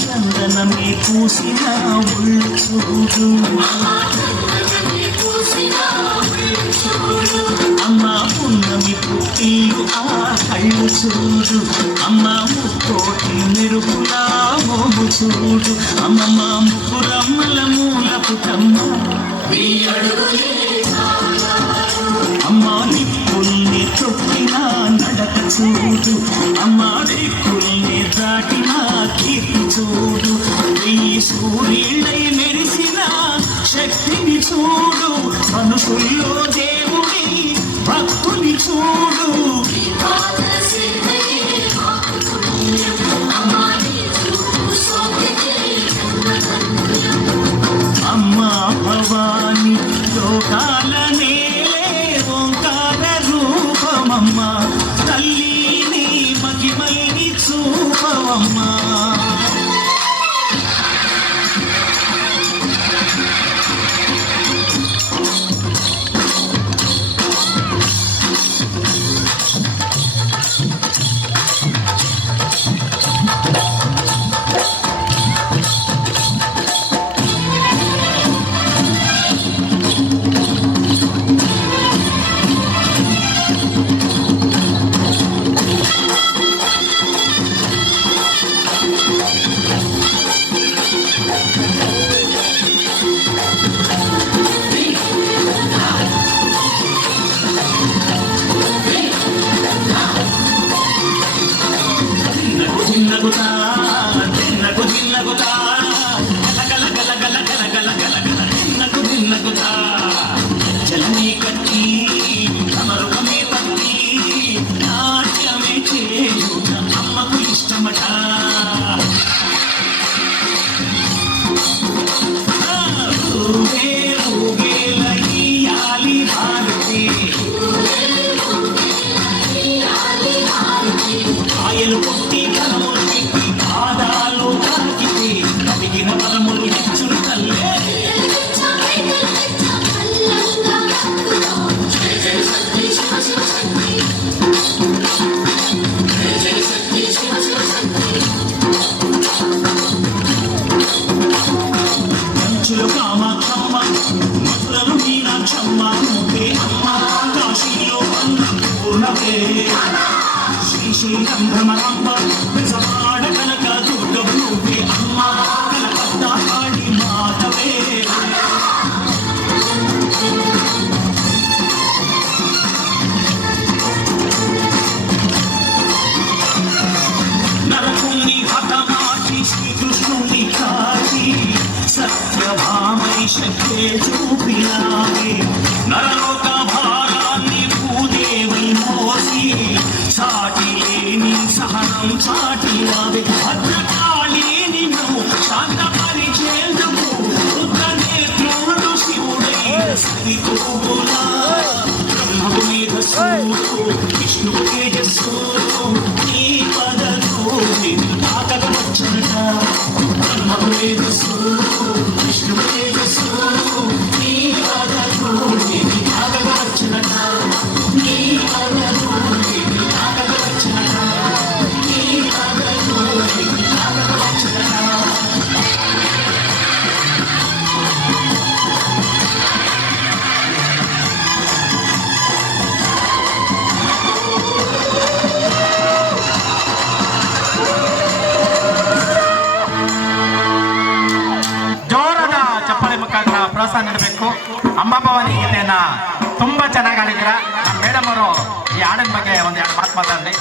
చందనమే పూసిన ఒళ్ళు చూడు అమ్మ పున్నమి పుట్టిలు ఆ కళ్ళు చూడు అమ్మ ముక్కోటి మెరుపులా మోము చూడు అమ్మమ్మ ముగ్గురమ్మల మూల పుటమ్మ అమ్మ నిప్పుల్ని తొక్కిన నడక చూడు అమ్మ దిక్కుల్ని దాటిన కీర్తి చూడు ఈ సూర్యుడై మెరిసిన శక్తిని చూడు మనుషుల్లో దేవుడి భక్తుని చూడు అమ్మా భవాని లోకాల నేలే ఓంకార రూపమమ్మ తల్లిని మహిమల్ని చూపవమ్మా కామాక్షమ్మ మధురలు మీనాక్షమ్మ అమ్మ మాతవే శ్రీశైలం భ్రమరాంబ విజవాడ కనక దుర్గవు నువ్వే అమ్మ కలకత్తా కాళీ మాతవే నరకుని హతమార్చి శ్రీకృష్ణుని కాచి సత్యభామై శక్తే చూపినావే నరలోక భారాన్ని భూదేవై మోసి సాటి లేని సహనం చాటినావే భద్రకాళి నిన్ను శాంతపరిచేందుకు రుద్రనేత్రుడు శివుడై సరిగోగులా బ్రహ్మకు మేధస్సు విష్ణువు తేజస్సు నీ పదను తాకక వచ్చనట బ్రహ్మకు మేధస్సు విష్ణువు తేజస్సు నీ పదను తాకక వచ్చనట నీ పదను తాకక వచ్చనట నీ పదను తాకక వచ్చనట ಜೋರಾದ ಚಪ್ಪಾಳೆ ಮುಖಾಂತರ ಪ್ರೋತ್ಸಾಹ ನೀಡಬೇಕು. ಅಮ್ಮ ಭವಾನಿ ಗೀತೆಯನ್ನ ತುಂಬಾ ಚೆನ್ನಾಗಿ ಆಡಿದ್ರ. ನಮ್ಮ ಮೇಡಮ್ ಅವರು ಈ ಹಾಡಿನ ಬಗ್ಗೆ ಒಂದೆರಡು ಮಾತು ಮಾತಾಡಲಿ.